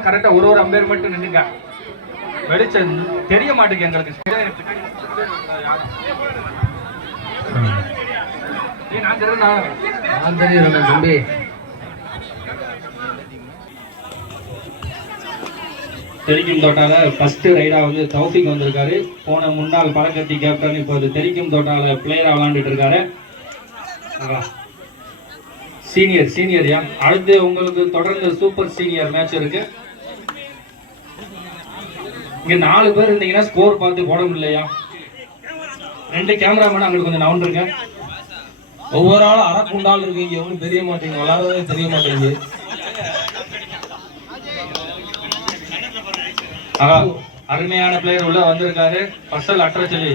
எல்லாம் கரெக்டா ஒரு ஒரு அம்பேர் மட்டும் நின்னுங்க. வெளிச்சம் தெரிய மாட்டேங்குது எங்களுக்கு. நான். நான் தம்பி. தெரிக்கும் தோட்டால ஃபர்ஸ்ட் ரைடா வந்து தௌஃபிக் வந்திருக்காரு. போன முன்னாள் பழக்கத்தி கேப்டன் இப்போது தெரிக்கும் தோட்டால பிளேயரா விளையாண்டுட்டு இருக்காரு. சீனியர் சீனியர்யா அடுத்து உங்களுக்கு தொடர்ந்து சூப்பர் சீனியர் மேட்ச் இருக்கு. இங்க நாலு பேர் இருந்தீங்கன்னா ஸ்கோர் பார்த்து போட முடியலையா? ரெண்டு கேமராமேன் அங்கிட்டு கொஞ்சம் நவுண்டுருங்க ஒவ்வொரு ஆளும் அறக்குண்டால் இருக்கீங்க ஒன்றும் தெரிய மாட்டேங்க விளாடுறதே தெரிய மாட்டேங்குது. அருமையான பிளேயர் உள்ள வந்திருக்காரு. பசல் அற்ற சொல்லி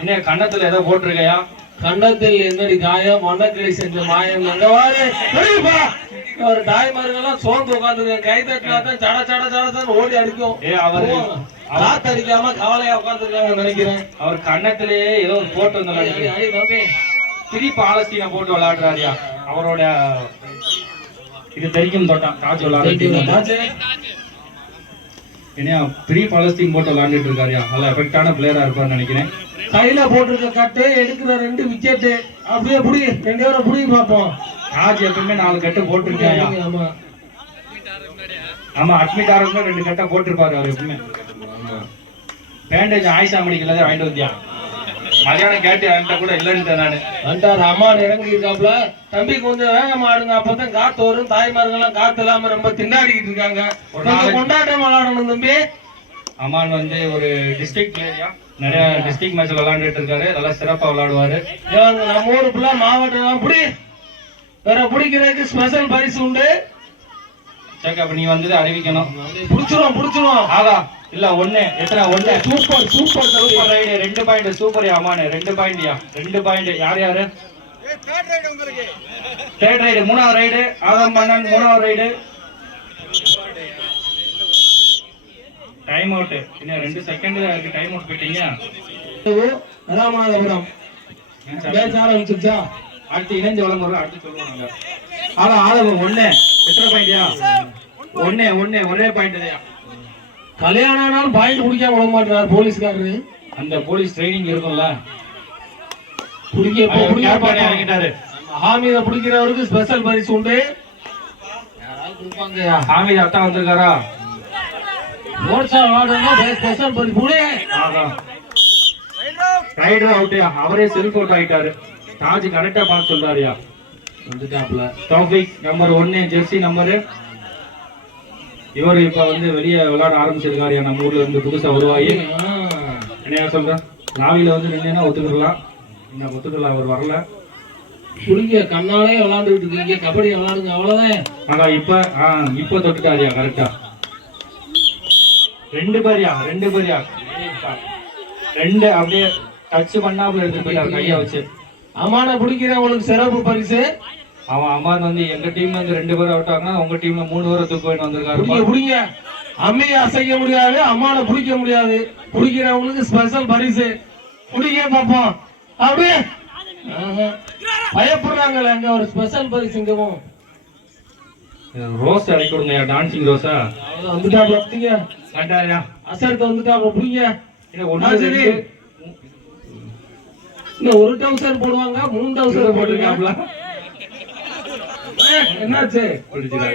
இன்னும் கன்னத்துல ஏதோ போட்டிருக்கையா? கண்டத்தில் என்னடி காயம்? மண்ணக்கிளி செஞ்ச மாயம் பெரியப்பா ஒரு தாய்மார்கள்லாம் சோர்ந்து உட்காந்துருக்க கை தட்டினா தான் சட சட சடன்னு ஓடி அடிக்கும். ஏ அவரு காத்து அடிக்காம கவலையா உட்காந்துருக்காங்க நினைக்கிறேன். அவர் கன்னத்திலேயே ஏதோ ஒரு போட்டு வந்து. திரி பாலஸ்தீனை போட்டு விளையாடுறாருயா அவரோட இது தெரிக்கும் தோட்டம் தாஜ் விளையாடுற பாத்து. ஏன்னா த்ரீ பாலஸ்தீன் போட்டு விளையாண்டுட்டு இருக்காருயா நல்ல எஃபெக்டான பிளேயரா இருப்பார்னு நினைக்கிறேன். கையில போட்டிருக்க கட்டு எடுக்கிற ரெண்டு விக்கெட் அப்படியே புடி ரெண்டு பேரும் புடி பார்ப்போம். தாஜ் எப்பவுமே நாலு கட்டு போட்டிருக்காயா ஆமா. அட்மிட் ஆகிறதுக்கு ரெண்டு கட்டை போட்டிருப்பாரு அவர் எப்பவுமே. பேண்டேஜ் ஆயிஷா மெடிக்கல தான் வாங்கிட்டு வந்தியா? மதியானம் கேட்டு என்கிட்ட கூட இல்லைன்ட்டேன் நானு. வந்துட்டாரு அம்மான் இறங்கி இருக்காப்ல. தம்பி கொஞ்சம் வேகமா ஆடுங்க அப்பதான் காத்து வரும். தாய்மார்கள்லாம் காத்து இல்லாம ரொம்ப திண்டாடிக்கிட்டு இருக்காங்க. கொஞ்சம் கொண்டாட்டம் விளாடணும் தம்பி. அமான் வந்து ஒரு டிஸ்ட்ரிக்ட் பிளேயரியா நிறைய டிஸ்ட்ரிக்ட் மேட்ச்ல விளையாண்டுட்டு இருக்காரு. நல்லா சிறப்பா விளையாடுவாரு. இவங்க நம்ம ஊரு ஃபுல்லா மாவட்டம் புடி. வேற பிடிக்கிறதுக்கு ஸ்பெஷல் பரிசு உண்டு. சரி அப்ப நீ வந்தது அறிவிக்கணும். புடிச்சிரும் புடிச்சிரும். ஆகா இல்ல ஒண்ணு எத்தனை ஒண்ணு? சூப்பர் சூப்பர் சூப்பர் ரைடு ரெண்டு பாயிண்ட் சூப்பர் அமானு ரெண்டு பாயிண்ட்யா ரெண்டு பாயிண்ட் யார் யாரு? தேர்ட் ரைடு மூணாவது ரைடு ஆதம் மன்னன் மூணாவது ரைடு டைம் அவுட் இன்னும் ரெண்டு செகண்ட் டைம் அவுட் போயிட்டீங்க? ராமநாதபுரம் பேச ஆரம்பிச்சிருச்சா அடுத்து இணைஞ்சு வளமுறை அடுத்து சொல்லுவாங்க ஆனா ஆதம் ஒண்ணு. எத்தனை பாயிண்ட்யா ஒண்ணு ஒண்ணு ஒரே பாயிண்ட் கல்யாணம் ஆனாலும் பாயிண்ட் பிடிக்காம விட மாட்டாரு போலீஸ்காரரு. அந்த போலீஸ் ட்ரைனிங் இருக்கும்ல. பார்ப்போம். இறங்கிட்டாரு. ஹாமித பிடிக்கிறவருக்கு ஸ்பெஷல் பரிசு உண்டு. சாமி அத்தா வந்திருக்காரா? மோட்சா விளையாடுறதா ஸ்பெஷல் பரிசு புடி. ரைடர் அவுட் அவரே செல்ஃப் அவுட் ஆயிட்டாரு தாஜ் கரெக்டா பார்த்து சொல்றாருயா வந்துட்டாப்ல டாபிக் நம்பர் ஒன்னு ஜெர்சி நம்பரு இவர் இப்ப வந்து வெளியே விளையாட ஆரம்பிச்சிருக்காருயா நம்ம ஊர்ல இருந்து புதுசா உருவாகி. என்ன சொல்றேன் ராவில வந்து நின்னா ஒத்துக்கலாம் இன்னும் ஒத்துக்கலாம் அவர் வரல. புடிங்க கண்ணாலே விளையாண்டுட்டு இருக்கீங்க. கபடி விளையாடுங்க அவ்வளவுதான். ஆனா இப்ப ஆ, இப்ப தொட்டுட்டாரியா கரெக்டா ரெண்டு பேரியா ரெண்டு பேரியா? ரெண்டு அப்படியே டச் பண்ணாப்புல எடுத்து போயிட்டார் கைய வச்சு. அம்மான பிடிக்கிறவங்களுக்கு சிறப்பு பரிசு. அவன் அம்மான் வந்து எங்க டீம்ல இருந்து ரெண்டு பேர் அவுட் ஆனா உங்க டீம்ல மூணு பேரை தூக்கு வந்திருக்காரு. பிடிங்க அம்மையை அசைக்க முடியாது அம்மான பிடிக்க முடியாது. பிடிக்கிறவங்களுக்கு ஸ்பெஷல் பரிசு. பிடிங்க பார்ப்போம். அப்படியே. பயப்படுறாங்களே அங்க ஒரு ஸ்பெஷல் பரிசு இங்கவும் ரோஸ் இறக்கி கொடுங்க டான்சிங் ரோஸா? வந்துட்டாப்ல பிடிங்க. கண்டாரியா அசரத்தை வந்துட்டாப்ல பிடிங்க. இல்ல ஒரு டவுசர் போடுவாங்க மூணு டவுசர் போட்டிருக்காப்ல. என்னாச்சு?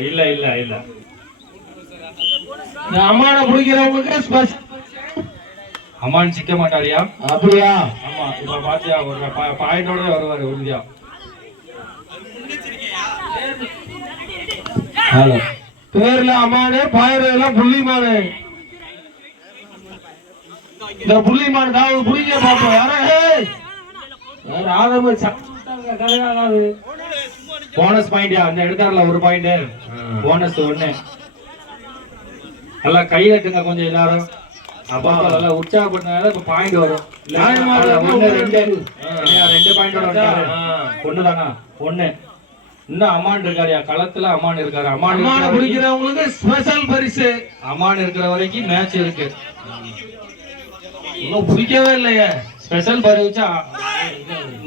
இல்ல இல்ல இல்ல. இந்த அம்மான பிடிக்கிறவங்களுக்கு ஸ்பெஷல் அம்மான் சிக்க மாட்டாரியா அப்படியா? ஆமா இப்ப பாத்தியா ஒரு பாயிண்டோட வருவாரு உறுதியா. ஹலோ. பேர்ல அம்மானு பாயிரல புள்ளிமானு. இந்த புள்ளிமான் தாவது புடிங்க பாப்போம் யாரா? ஆதம சட்டாங்க கதையாகாது. போனஸ் பாயிண்ட்யா அந்த எடுத்தார்ல ஒரு பாயிண்ட் போனஸ் ஒண்ணு. நல்லா கை தட்டுங்க கொஞ்சம் எல்லாரும். அப்பா நல்லா உற்சாகப்படுறதுனால இப்ப பாயிண்ட் வரும். ஒண்ணு ரெண்டு. வந்தாரு ஆ. ஒண்ணுதானா? ஒண்ணு. இன்னும் அம்மான் இருக்காருயா? களத்துல அம்மான் இருக்காரு. இருக்கிற வரைக்கும்- பிடிக்கிறவங்களுக்கு ஸ்பெஷல் பரிசு. அம்மான் இருக்கிற வரைக்கும் மேட்ச் இருக்கு. இன்னும் பிடிக்கவே இல்லையே. ஸ்பெஷல்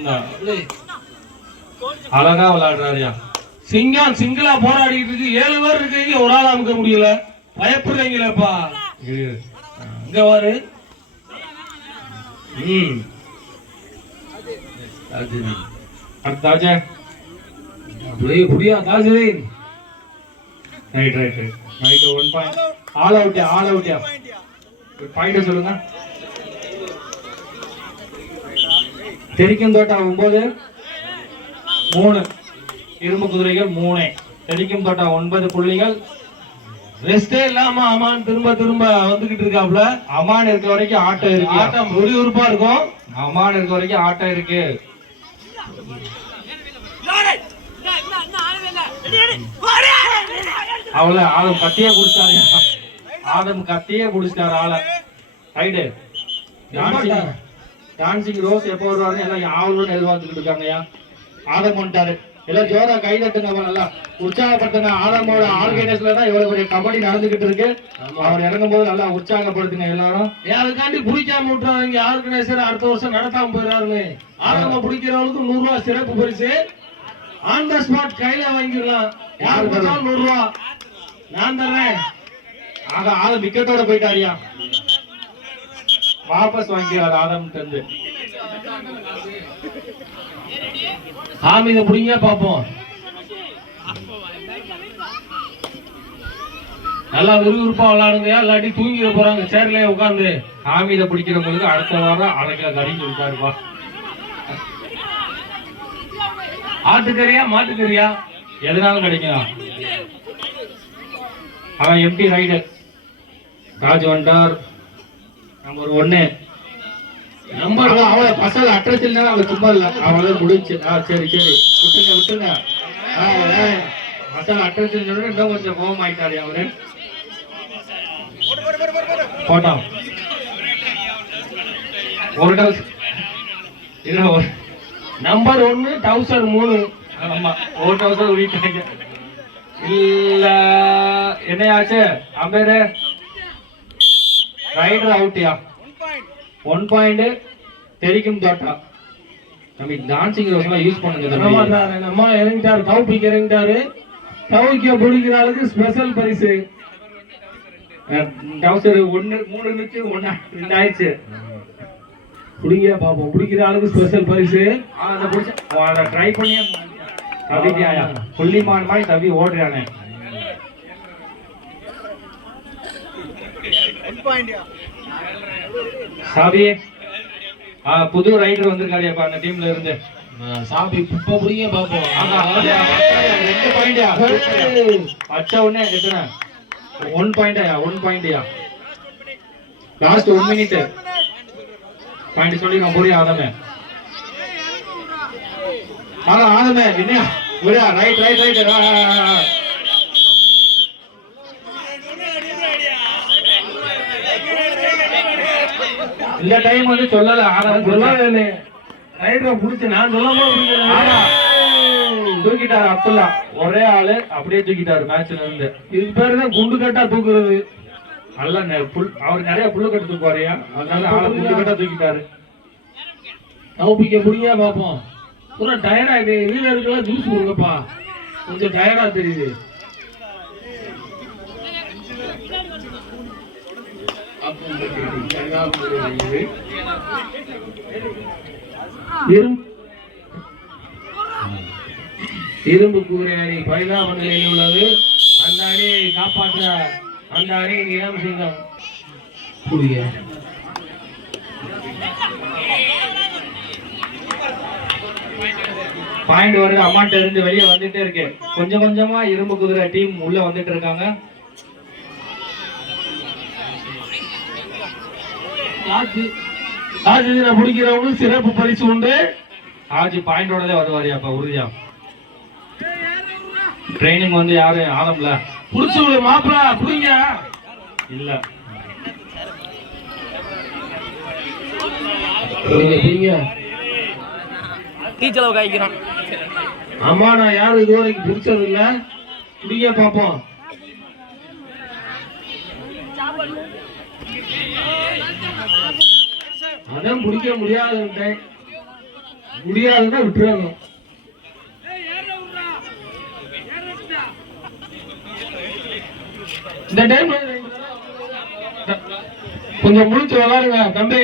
பரிவிச்சா அழகா விளையாடுறாருயா சிங்கம் சிங்கிளா போராடிட்டு இருக்கு. ஏழு பேர் இருக்கீங்க ஒரு ஆள் அமுக்க முடியல. பயப்படுறீங்களேப்பா. இங்க வாரு. ம். அடுத்தாச்சே அப்படியே புரியா Tajuddin. Right right right right one point all அவுட்யா all அவுட்யா பாயிண்ட் சொல்லுங்க. தெரிக்கும் தோட்டா ஒன்பது மூணு. இரும்பு குதிரைகள் மூணு. தெரிக்கும் தோட்டா ஒன்பது புள்ளிகள். ரெஸ்டே இல்லாம அம்மான் திரும்ப திரும்ப வந்துகிட்டு இருக்காப்ல அமான் இருக்க வரைக்கும் ஆட்டம் இருக்கு. ஆட்டம் விறுவிறுப்பா இருக்கும். அமான் இருக்க வரைக்கும் ஆட்டம் இருக்கு. அவள ஆதம் கத்தியே குடிச்சாரு. ஆதம் கத்தியே குடிச்சிட்டாரு ஆளை. ரைடு டான்சிங் ரோஸ் எப்போ வருவாருன்னு எல்லாம் ஆவலுடன் எதிர்பார்த்துக்கிட்டு இருக்காங்கய்யா. ஆதம் வந்துட்டாரு. எல்லாம் ஜோரா அப்ப நல்லா உற்சாகப்படுத்துங்க. ஆதமோட ஆர்கனைஸ்ல தான் இவ்வளவு பெரிய கபடி நடந்துகிட்டு இருக்கு. அவர் இறங்கும் போது நல்லா உற்சாகப்படுத்துங்க எல்லாரும். அதுக்காண்டி பிடிக்காம விட்டுறாங்க? ஆர்கனைசர் அடுத்த வருஷம் நடத்தாம போயிடாருங்க ஆரம்ப பிடிக்கிறவங்களுக்கு நூறு ரூபாய் சிறப்பு பரிசு. ஆன் த ஸ்பாட் கையில வாங்கிடலாம். யாரு கொடுத்தாலும் நூறு ரூபாய் நான் தர்றேன். ஆக ஆதம் விக்கெட்டோட போயிட்டாரியா வாபஸ் வாங்கிக்கிறார் ஆதம் தந்து சாமி இதை பிடிங்க பார்ப்போம். நல்லா விறுவிறுப்பா விளையாடுங்க இல்லாட்டி தூங்கிட போறாங்க. சேர்லயே உட்காந்து ஹாமித பிடிக்கிறவங்களுக்கு அடுத்த வாரம் அரை கிலோ கறி இருக்காருப்பா ஆட்டுக்கறியா மாட்டுக்கறியா? எதனாலும் கிடைக்கும் அவன் எம்டி ரைடர் ராஜ் வண்டார் நம்பர் ஒன்னு நம்பர் அவன் அவளை பசங்க அட்ரஸ் இல்லைன்னா அவன் சும்மா இல்ல. அவளை முடிச்சு. ஆ சரி சரி. விட்டுங்க விட்டுங்க பசங்க அட்ரஸ் இல்லைன்னு இன்னும் கொஞ்சம் கோபம் ஆயிட்டாரு அவரு. போட்டோம் ஒரு டவுஸ் இல்லை ஒரு நம்பர் ஒன்னு டவுசர் மூணு. ஆமா ஒரு டவுசர் உரிட்டாங்க. இல்ல என்னையாச்சு? அம்பேரு ரைடர் அவுட்டியா ஒன் பாயிண்ட் தெரிக்கும் தோட்டா நம்ம டான்சிங் ரோஸ்லாம் யூஸ் பண்ணுங்க. நம்ம இறங்கிட்டாரு. தௌபிக்கு இறங்கிட்டாரு. தௌக்கிய பிடிக்கிற ஆளுக்கு ஸ்பெஷல் பரிசு. டவுசர் ஒன்னு மூணு இருந்துச்சு ஒன்னு ரெண்டு ஆயிடுச்சு. பிடிங்க பாப்போம். பிடிக்கிற ஆளுக்கு ஸ்பெஷல் பரிசு. அதை பிடிச்ச அதை ட்ரை பண்ணியே? தவிட்டியாயா புள்ளிமான் மாதிரி தவி ஓடுறானே. சாபி புது ரைடர் வந்திருக்காருப்பா அந்த டீம்ல இருந்து. சாமி இப்ப பிடிங்க பாப்போம். ஆமா, அப்படியா? ரெண்டு பாயிண்டியா? அச்ச உடனே எத்தனை? ஒன் பாயிண்டாயா ஒன் பாயிண்டியா? லாஸ்ட் ஒன் மினிட் பாயிண்ட் சொல்லி நான் புரிய ஆதமே? ஆனா ஆதமே என்ன ஒரே ரைட் ரைட் ரைட் இந்த டைம் வந்து சொல்லல ஆதம் சொல்லல ரைடரை பிடிச்சு நான் சொல்லாம. தூக்கிட்டாரு அப்துல்லா. ஒரே ஆளு அப்படியே தூக்கிட்டாரு மேட்ச்ல இருந்து. இது பேரு தான் குண்டு கட்டா தூக்குறது. நல்ல புல் அவர் நிறைய புல்லு கட்டு தூக்குவாரியா அதனால ஆளை புல்லு? கட்டா தூக்கிட்டாரு. தௌபிக்க பிடிங்க பாப்போம். பூரா டயர்டா இது வீரருக்கெல்லாம் ஜூஸ் கொடுங்கப்பா. கொஞ்சம் டயர்டா தெரியுது. இரும்பு கூரை அணி பரிதாப நிலையில் உள்ளது. அந்த அணியை காப்பாற்ற அந்த அணி இளம் சிங்கம். புரிய பாயிண்ட் வருது. அம்மாட்ட இருந்து வெளியே வந்துட்டே இருக்கு. கொஞ்சம் கொஞ்சமா இரும்பு குதிரை டீம் உள்ள வந்துட்டு இருக்காங்க. ராஜதின பிடிக்கிறவங்களுக்கு சிறப்பு பரிசு உண்டு. ஆஜி பாயிண்டோட தான் வருவாரியா அப்ப உறுதியா? ட்ரைனிங் வந்து யாரு? ஆதம்ல புடிச்சு விடு மாப்பிள புடிங்க. இல்ல. டீச்சளவு காய்க்கிறான். ஆமா நான் யாரும் இதுவரைக்கும் பிடிச்சது இல்ல புடிங்க பாப்போம். அதான் பிடிக்க முடியாது முடியாதுன்னா விட்டுறாங்க இந்த டைம் கொஞ்சம் முடிச்சு விளாடுங்க தம்பி.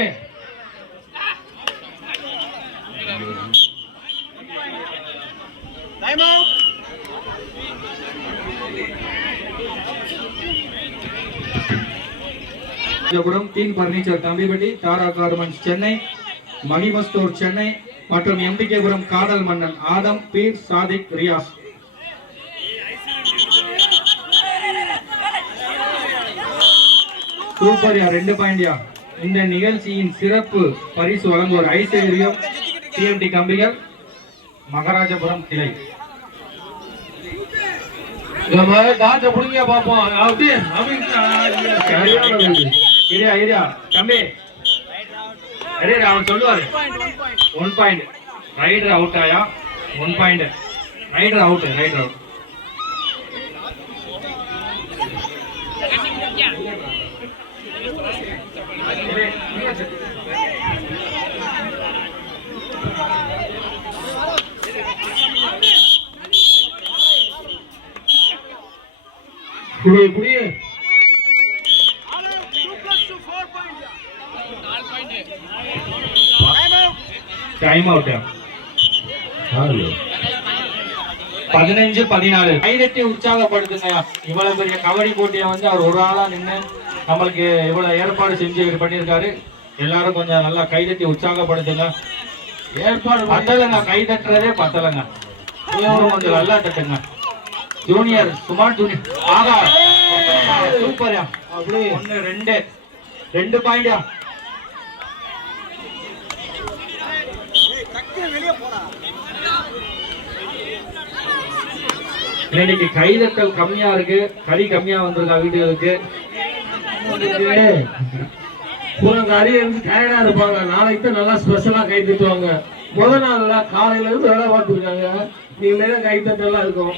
Kanchipuram Deen furniture Thambipatti Thara garments Chennai மகிம store Chennai மற்றும் எம்பிகேபுரம் காதல் மன்னன் ஆதம் பீர் சாதிக் ரியாஸ். சூப்பர்யா ரெண்டு பாயிண்ட்யா இந்த நிகழ்ச்சியின் சிறப்பு பரிசு வழங்குவோர் ஐஸ்வர்யம் டிஎம்டி கம்பிகள் மகாராஜபுரம் கிளை. நம்ம காற்றை பிடிங்க பார்ப்போம். அப்படியே சரியான வேலை. இரியா இரியா தம்பி இரியா அவன் சொல்லுவாரு ஒன் பாயிண்ட் ரைடர் அவுட் ஆயா one point raider out raider out குடி குடி டைம் அவுட் பதினஞ்சு பதினாலு. கைதட்டி உற்சாகப்படுத்துங்க. இவ்வளவு பெரிய கபடி போட்டியை வந்து அவர் ஒரு ஆளா நின்று நம்மளுக்கு இவ்வளவு ஏற்பாடு செஞ்சு பண்ணியிருக்காரு. எல்லாரும் கொஞ்சம் நல்லா கைதட்டி உற்சாகப்படுத்துங்க. ஏற்பாடு பத்தலைங்க. கை தட்டுறதே பத்தலைங்க. கொஞ்சம் நல்லா தட்டுங்க. ஜூனியர் சுமார் ஜூனியர் ஆகா. சூப்பர்யா. அப்படியே ஒன்னு ரெண்டு. ரெண்டு பாயிண்டா இன்னைக்கு கைதட்டல் கம்மியா இருக்கு. கறி கம்மியா வந்திருக்கா வீடுகளுக்கு பூரங்க இருந்து டயர்டா இருப்பாங்க. நாளைக்கு தான் நல்லா ஸ்பெஷலா கை தட்டுவாங்க. முத நாள்ல காலையில இருந்து வேலை பார்த்துருக்காங்க நீங்களே கை தட்டெல்லாம் இருக்கும்.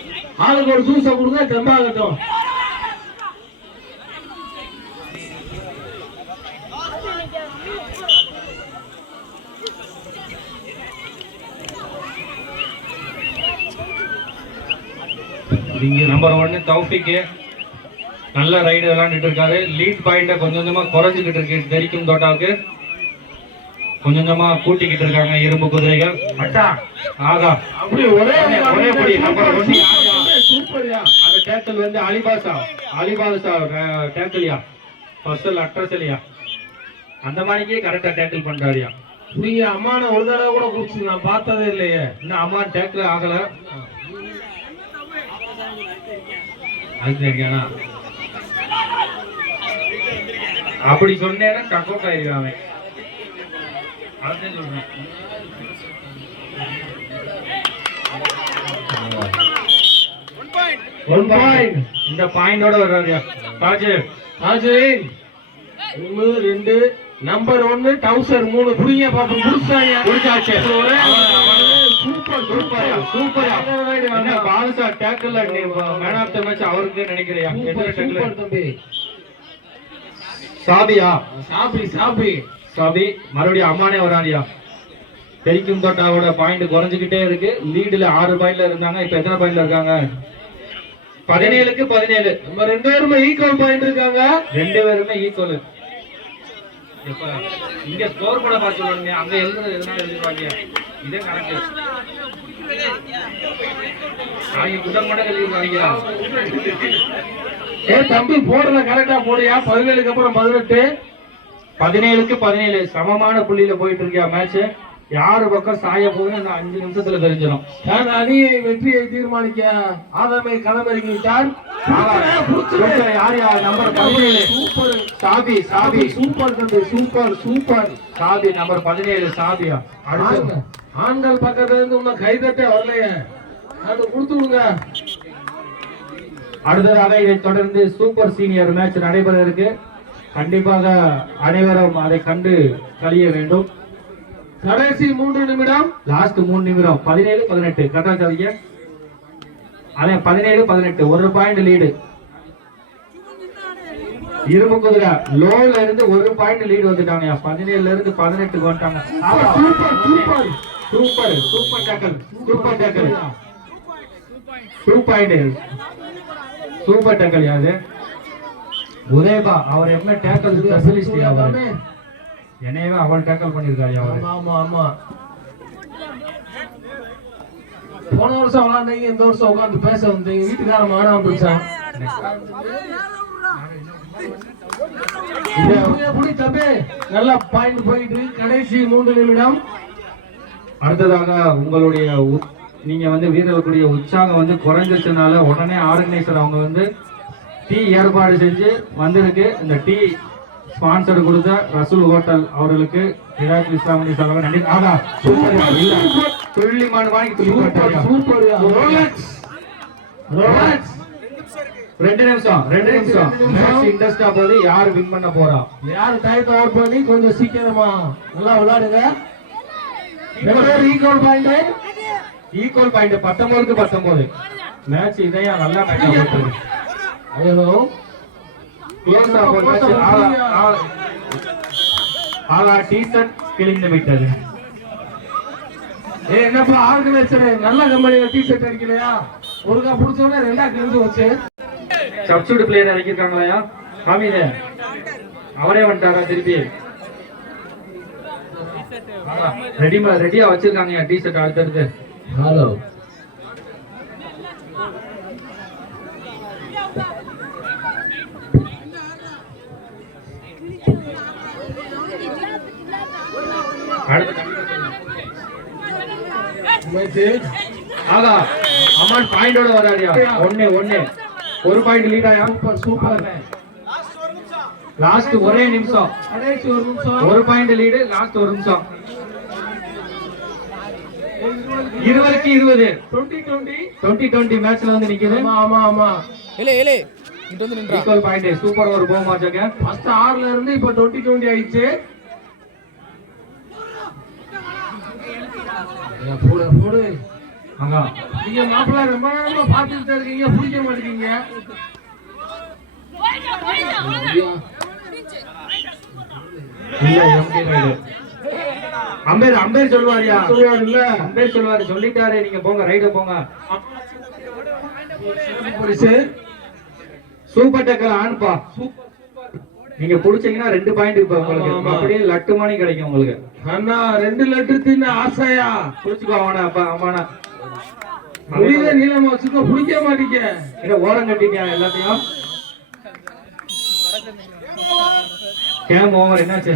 ஆளுக்கு ஒரு ஜூஸை கொடுங்க தெம்பாகட்டும். நம்பர் ஒன்னு தௌஃபிக்கு நல்ல ரைடு விளையாண்டுட்டு இருக்காரு லீட் பாயிண்ட கொஞ்சம் கொஞ்சமா குறைஞ்சுக்கிட்டு இருக்கு தெரிக்கும் தோட்டாவுக்கு. கொஞ்சம் கொஞ்சமா கூட்டிக்கிட்டு இருக்காங்க இரும்பு குதிரைகள். ஆகா. அப்படி ஒரே ஒரே படி, one. சூப்பர்யா அந்த டேக்கிள் வந்து அலிபாசா. அலிபாசா டேக்கிள்யா ஃபர்ஸ்ட் அட்ரஸ்லியா? அந்த மாதிரிக்கே கரெக்டா டேக்கிள் பண்றாருயா. நீங்க அம்மான ஒரு தடவை கூட குடிச்சு நான் பார்த்ததே இல்லையே. இன்னும் அம்மா டேக்கிள் ஆகல. அப்படி சொன்னேன்னா அவுட் ஆயிருக்கான் அவன். அதான் சொல்றேன். ஒன் பாயிண்ட் இந்த பாயிண்டோட வர்றாருயா ராஜு ஆஜின் ஒன்று ரெண்டு. நம்பர் ஒன்னு டவுசர் மூணு புடிங்க பாப்போம் புடிச்சாங்க புடிச்சாச்சு. சூப்பர் சூப்பர்யா என்ன பாலுசா tackle man of the match அவருக்கு நினைக்கிறியா? சூப்பர் தம்பி. சாபியா. சாபி மறுபடியும் அம்மானே வராடியா தெரிக்கும் தோட்டாவோட பாயிண்ட் குறைஞ்சுக்கிட்டே இருக்கு. லீடுல ஆறு பாயிண்ட்ல இருந்தாங்க. இப்ப எத்தனை பாயிண்ட்ல இருக்காங்க? பதினேழுக்கு பதினேழு. நம்ம ரெண்டு பேருமே ஈக்குவல் பாயிண்ட் இருக்காங்க. ரெண்டு பேருமே ஈக்குவல் இங்க ஸ்கோர் கூட பார்த்து சொல்லுங்க. அங்க எழுதுறது எதனால எழுதிருவாங்க இதே கணக்கு அவங்க கூட ஏ தம்பி போடுறத கரெக்டா போடுயா பதினேழுக்கு அப்புறம் பதினெட்டு. பதினேழுக்கு பதினேழு. சமமான புள்ளியில போயிட்டு இருக்கியா மேட்ச் யாரு பக்கம் சாய போகுதுன்னு அந்த அஞ்சு நிமிஷத்துல தெரிஞ்சிடும். தன் அணியை வெற்றியை தீர்மானிக்க ஆதாமை களமிறங்கி விட்டார் சூப்பர், யார் யார்? நம்பர் பதினேழு. சூப்பர். சாபி சாபி சூப்பர் தம்பி சூப்பர் சூப்பர். சாபி நம்பர் பதினேழு சாபியா ஆண்கள். பக்கத்துல இருந்து கைதட்டே வரலையே. அது கொடுத்து விடுங்க அடுத்ததாக இதை தொடர்ந்து சூப்பர் சீனியர் மேட்ச் நடைபெற இருக்கு. கண்டிப்பாக அனைவரும் அதை கண்டு கழிய வேண்டும். கடைசி மூன்று நிமிடம் லாஸ்ட் மூணு நிமிடம். பதினேழு பதினெட்டு. கரெக்டா சாதிக்க அதே பதினேழு பதினெட்டு. ஒரு பாயிண்ட் லீடு இரும்பு குதிரை. லோல இருந்து ஒரு பாயிண்ட் லீடு வந்துட்டாங்க பதினேழுல இருந்து பதினெட்டுக்கு வந்துட்டாங்க. Super super super super tackle super tackle two point super tackle யாது உதயபா அவர் என்ன டேக்கல் ஸ்பெஷலிஸ்ட் அவர். என்னையவே அவள் டேக்கல் பண்ணிருக்காரு அவர். ஆமா ஆமா போன வருஷம் விளாண்டீங்க இந்த வருஷம் உட்காந்து பேச வந்தீங்க. வீட்டுக்கார மானா வந்துச்சான் நல்லா பாயிண்ட் போயிட்டு. கடைசி மூன்று நிமிடம். அடுத்ததாக உங்களுடைய நீங்க வந்து வீரர்களுடைய உற்சாகம் வந்து குறைஞ்சிருச்சனால உடனே ஆர்கனைசர் அவங்க வந்து டீ ஏற்பாடு செஞ்சு வந்திருக்கு. இந்த டீ ஸ்பான்சர் கொடுத்த ரசூல் ஹோட்டல் அவர்களுக்கு ஹிராத் இஸ்லாமணி சார்பாக நன்றி. ஆகா சூப்பர் இல்ல. துள்ளி மாடு வாங்கி ரெண்டு நிமிஷம் ரெண்டு நிமிஷம். மேட்ச் இன்ட்ரெஸ்டா போகுது யார் வின் பண்ண போறா? யார் டயத்தை அவுட் பண்ணி கொஞ்சம் சீக்கிரமா நல்லா விளையாடுங்க. ஈக்குவல் பாயிண்ட் ஈக்குவல் பாயிண்ட் பத்தொன்பதுக்கு பத்தொன்பது. மேட்ச் இதையா நல்லா மேட்ச் ஐயோ க்ளோஸ் ஆகும் மேட்ச் ஆலா ஆலா- ஆலா டீசர்ட் கிழிந்து விட்டது என்னப்பா ஆர்கனைசர்? நல்ல கம்பெனில டி ஷர்ட் அடிக்கலையா? ஒருக்கா புடிச்சோட ரெண்டா கிழிஞ்சு வச்சு சப்ஸ்டியூட் பிளேயர் இறக்கிருக்காங்களா ஹமீது அவரே வந்துட்டாரா திருப்பி? ரெடிமா ரெடியா வச்சிருக்காங்க டி ஷர்ட் அடுத்தடுத்து? ஹலோ ஆகா அம்மான் பாயிண்டோட வராடியா ஒண்ணு ஒண்ணு ஒரு பாயிண்ட் லீட் ஆயா சூப்பர் சூப்பர் லாஸ்ட் ஒரே நிமிஷம். ஒரு நிமிஷம். ஒரு பாயிண்ட் லீடு லாஸ்ட் ஒரு நிமிஷம். இருபதுக்கு இருபது. டுவெண்ட்டி டுவெண்ட்டி டுவெண்ட்டி டுவெண்ட்டி மேட்ச்ல வந்து நிக்குது. ஆமா ஆமா ஏலே ஏலே இங்க வந்து நின்றா. ஈக்குவல் பாயிண்ட் சூப்பர் ஒரு போக மாட்டாங்க ஃபர்ஸ்ட் ஆறுல இருந்து இப்ப டுவெண்ட்டி டுவெண்ட்டி ஆயிடுச்சு. போடு போடு. நீங்க மாப்பிள்ளை ரொம்ப நேரமா இருக்கீங்க. பிடிக்க மாட்டேங்க அம்பேர் அம்பேர் சொல்லுவாரியா சொல்லுவாரு இல்ல. அம்பேர் சொல்லுவாரு சொல்லிட்டாரு. நீங்க போங்க ரைடு போங்க. சூப்பர் டக்கர் ஆன்ப்பா நீங்க புடிச்சீங்கன்னா ரெண்டு பாயிண்ட் இப்ப உங்களுக்கு. அப்படியே லட்டு மணி கிடைக்கும் உங்களுக்கு. அண்ணா ரெண்டு லட்டு தின்ன ஆசையா? புடிச்சுக்கோ அவன அப்பா அம்மானா. முடியல நீளமா வச்சுக்கோ பிடிக்க மாட்டீங்க. இத ஓரம் கட்டிட்டியா எல்லாத்தையும்? கேம் ஓவர் என்னாச்சு?